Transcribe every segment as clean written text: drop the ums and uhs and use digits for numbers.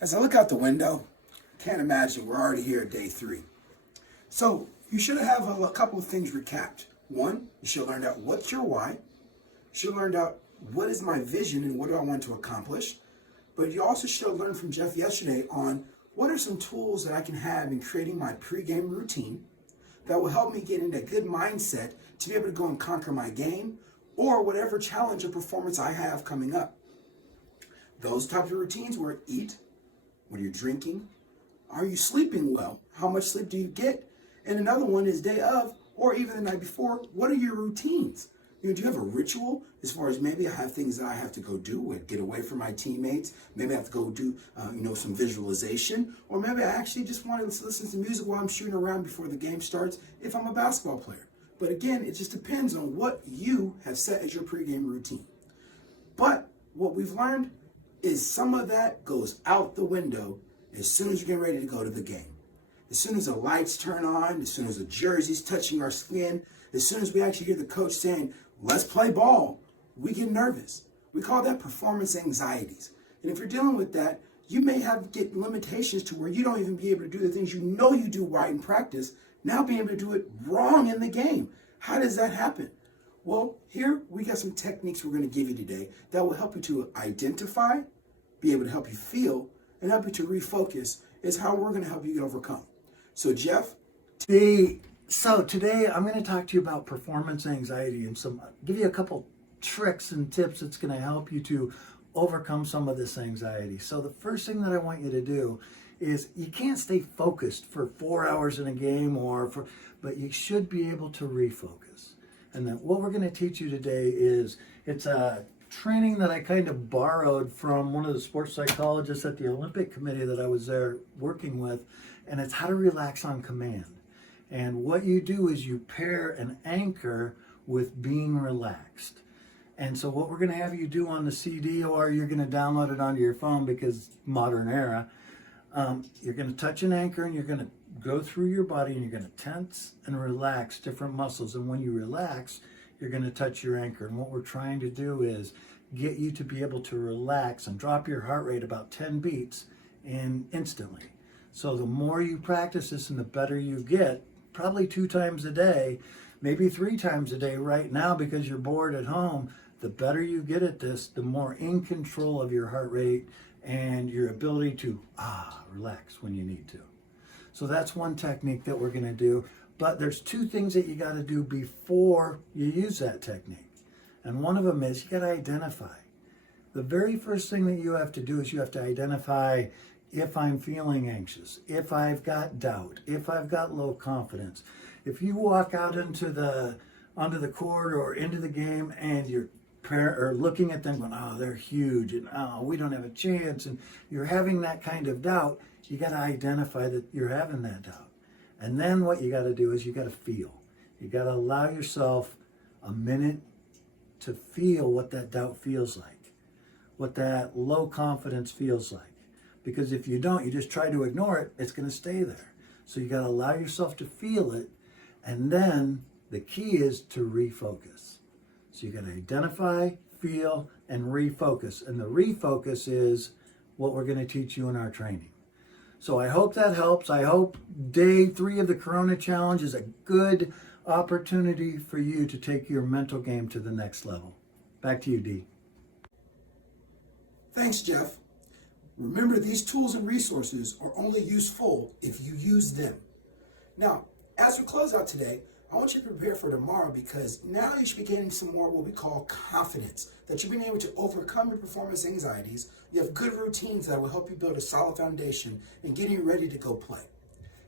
As I look out the window, I can't imagine we're already here at day 3. So you should have a couple of things recapped. One, you should have learned out what's your why. You should have learned out what is my vision and what do I want to accomplish. But you also should have learned from Jeff yesterday on what are some tools that I can have in creating my pregame routine that will help me get in a good mindset to be able to go and conquer my game or whatever challenge or performance I have coming up. Those types of routines were eat, what are you drinking, are you sleeping well, how much sleep do you get, and another one is day of or even the night before, what are your routines? Do you have a ritual as far as maybe I have things that I have to go do and get away from my teammates? Maybe I have to go do, some visualization, or maybe I actually just want to listen to music while I'm shooting around before the game starts if I'm a basketball player. But again, it just depends on what you have set as your pregame routine. But what we've learned is some of that goes out the window as soon as you're getting ready to go to the game. As soon as the lights turn on, as soon as the jersey's touching our skin, as soon as we actually hear the coach saying, let's play ball, we get nervous. We call that performance anxieties. And if you're dealing with that, you may get limitations to where you don't even be able to do the things you know you do right in practice, now being able to do it wrong in the game. How does that happen? Well, here we got some techniques we're going to give you today that will help you to identify, be able to help you feel, and help you to refocus is how we're going to help you get overcome. So Jeff? Today I'm going to talk to you about performance anxiety and give you a couple tricks and tips that's going to help you to overcome some of this anxiety. So the first thing that I want you to do is you can't stay focused for 4 hours in a game but you should be able to refocus. And then what we're going to teach you today is it's a training that I kind of borrowed from one of the sports psychologists at the Olympic Committee that I was there working with, and it's how to relax on command. And what you do is you pair an anchor with being relaxed. And so what we're going to have you do on the CD, or you're going to download it onto your phone because modern era, you're going to touch an anchor and you're going to go through your body and you're going to tense and relax different muscles. And when you relax, you're going to touch your anchor. And what we're trying to do is get you to be able to relax and drop your heart rate about 10 beats instantly. So the more you practice this and the better you get, probably 2 times a day, maybe 3 times a day right now because you're bored at home, the better you get at this, the more in control of your heart rate and your ability to relax when you need to. So that's one technique that we're going to do. But there's 2 things that you got to do before you use that technique. And one of them is you got to identify. The very first thing that you have to do is you have to identify if I'm feeling anxious, if I've got doubt, if I've got low confidence. If you walk out onto the court or into the game and you're looking at them going, they're huge, and we don't have a chance, and you're having that kind of doubt, you got to identify that you're having that doubt. And then what you got to do is you got to feel. You got to allow yourself a minute to feel what that doubt feels like, what that low confidence feels like. Because if you don't, you just try to ignore it, it's going to stay there. So you got to allow yourself to feel it. And then the key is to refocus. So you got to identify, feel, and refocus. And the refocus is what we're going to teach you in our training. So I hope that helps. I hope day 3 of the Corona Challenge is a good opportunity for you to take your mental game to the next level. Back to you, Dee. Thanks, Jeff. Remember, these tools and resources are only useful if you use them. Now, as we close out today, I want you to prepare for tomorrow because now you should be getting some more what we call confidence, that you've been able to overcome your performance anxieties. You have good routines that will help you build a solid foundation and get you ready to go play.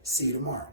See you tomorrow.